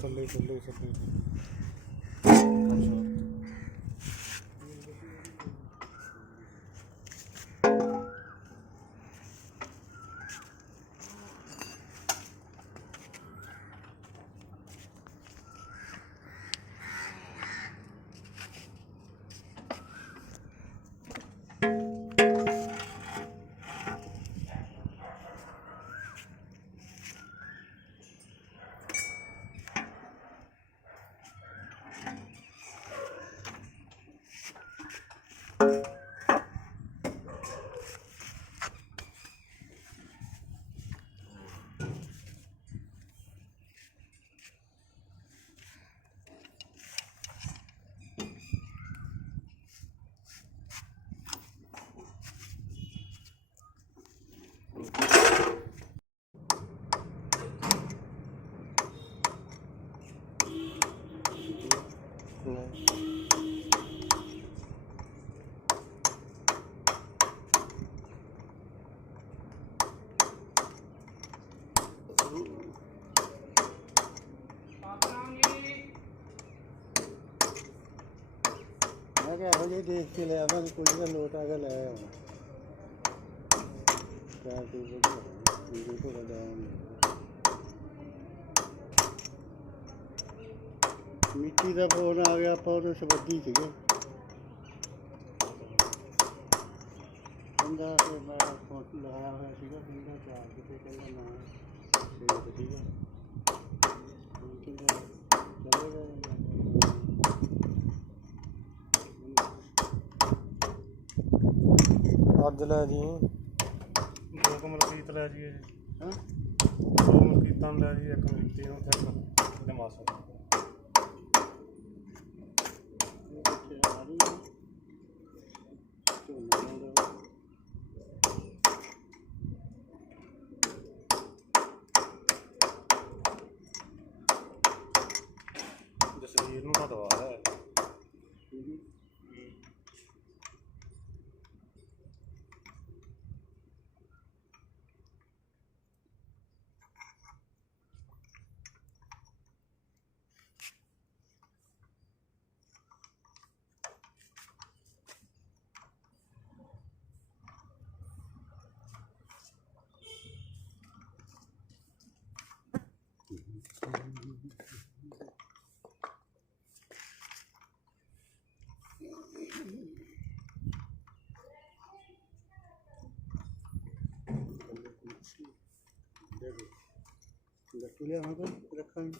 ਥੱਲੇ ਥੱਲੇ ਥੱਲੇ मैं क्या हो जी देख के ले आना कुछ का लोट आगे ले आया क्या चीज़ को बताया मिट्टी का फोन आ गया ਆਪਾਂ ਉਹਨੂੰ ਸਬੱਧੀ ਸੀਗੇ ਬੰਦਾ ਤੇ ਮੈਂ ਫੋਨ ਲਗਾਇਆ ਹੋਇਆ ਸੀਗਾ ਬੰਦਾ ਚਾਰ ਕਿਤੇ ਕਹਿੰਦਾ ਨਾ ਸੇਵ ਸੀਗਾ ਚਲੇ ਗਏ ਅੱਜ ਲੈ ਜੀ ਦੋ ਕਮਲਕੀਤ ਲੈ ਜੀ ਹਾਂ ਦੋ ਮਲਕੀਤਾਂ ਲੈ ਜੀ ਇੱਕ ਮਿੱਟੀ ਨੂੰ ਫਿਰ ਉਹਦੇ ਮਾਸਾ ਜਸਵੀਰ ਨੂੰ ਤਾਂ ਦਵਾ ਹੈ गट्टू लिया वहाँ पर रखा है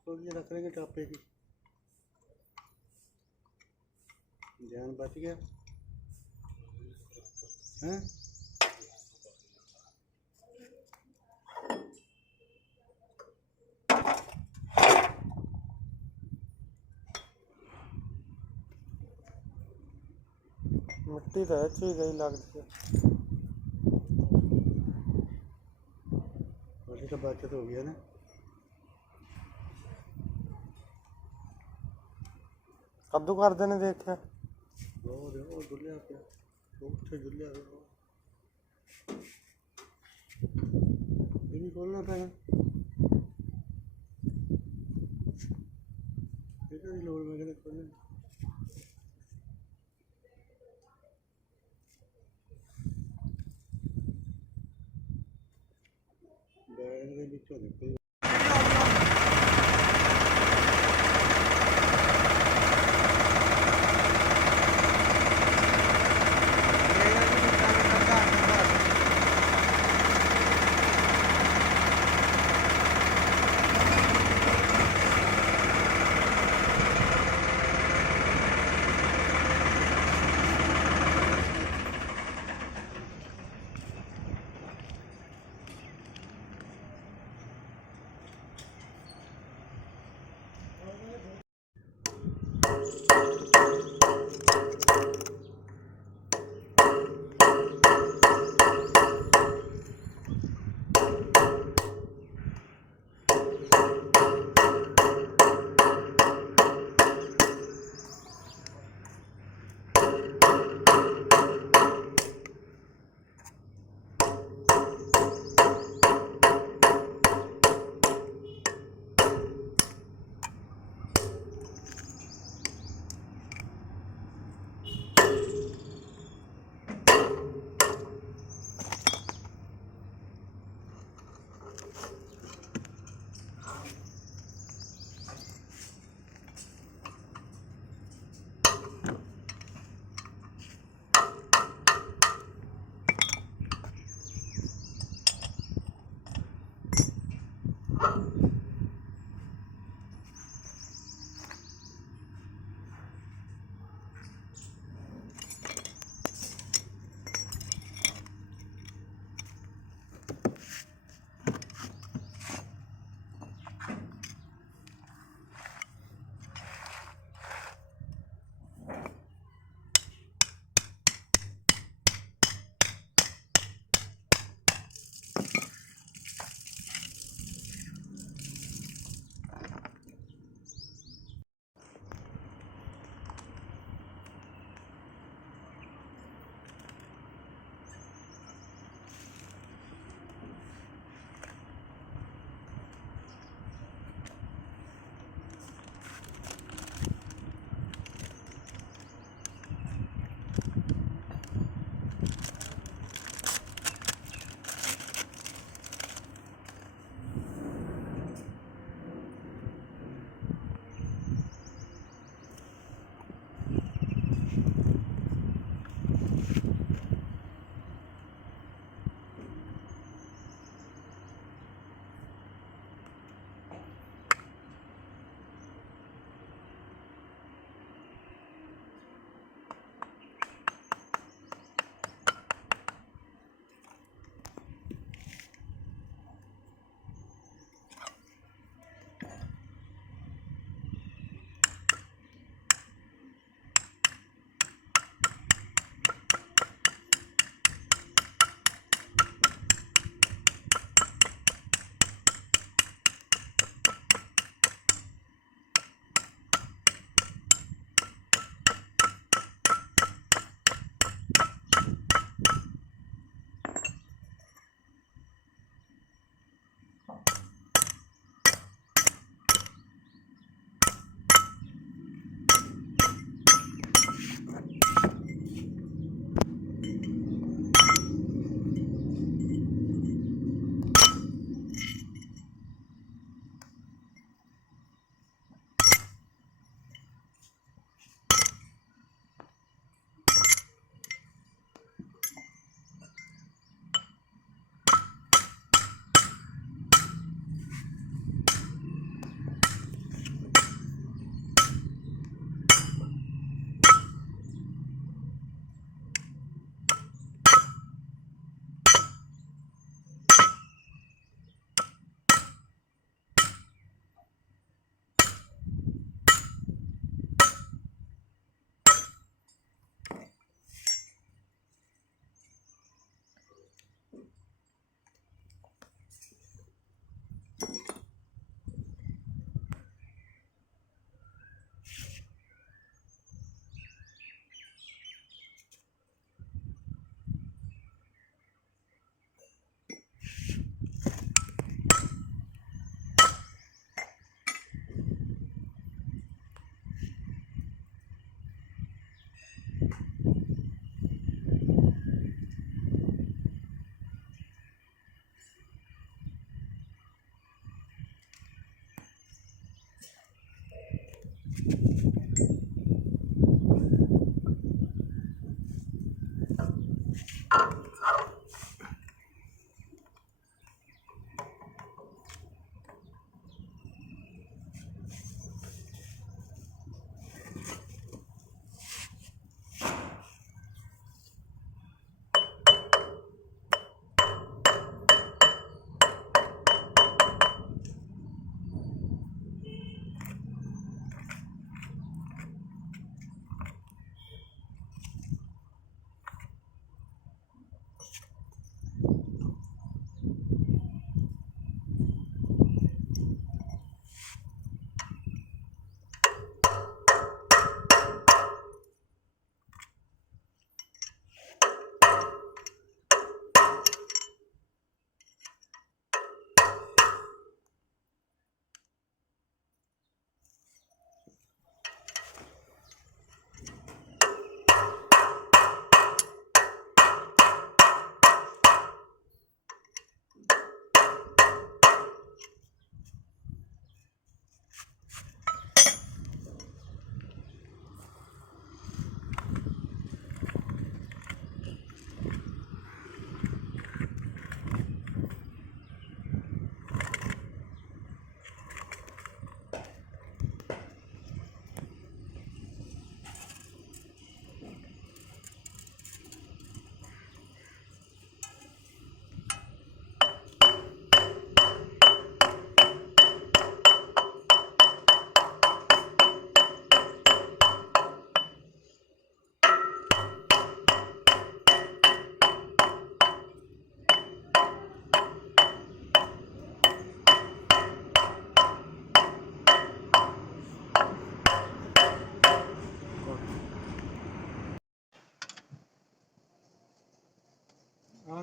तो ये रख लेंगे टापे की जान बच गया हैं ਮਿੱਟੀ ਤਾਂ ਇੱਥੇ ਹੀ ਗਈ ਲੱਗਦੀ ਹੈ तो बचत हो गया ना कद्दू करते ने देखा वो जुलिया पे वो जुलिया ये भी खोलना पैना ये लोड में कहते खोलना बैग के बीचों निकल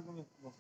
ਕੇ ਵੇਖੋ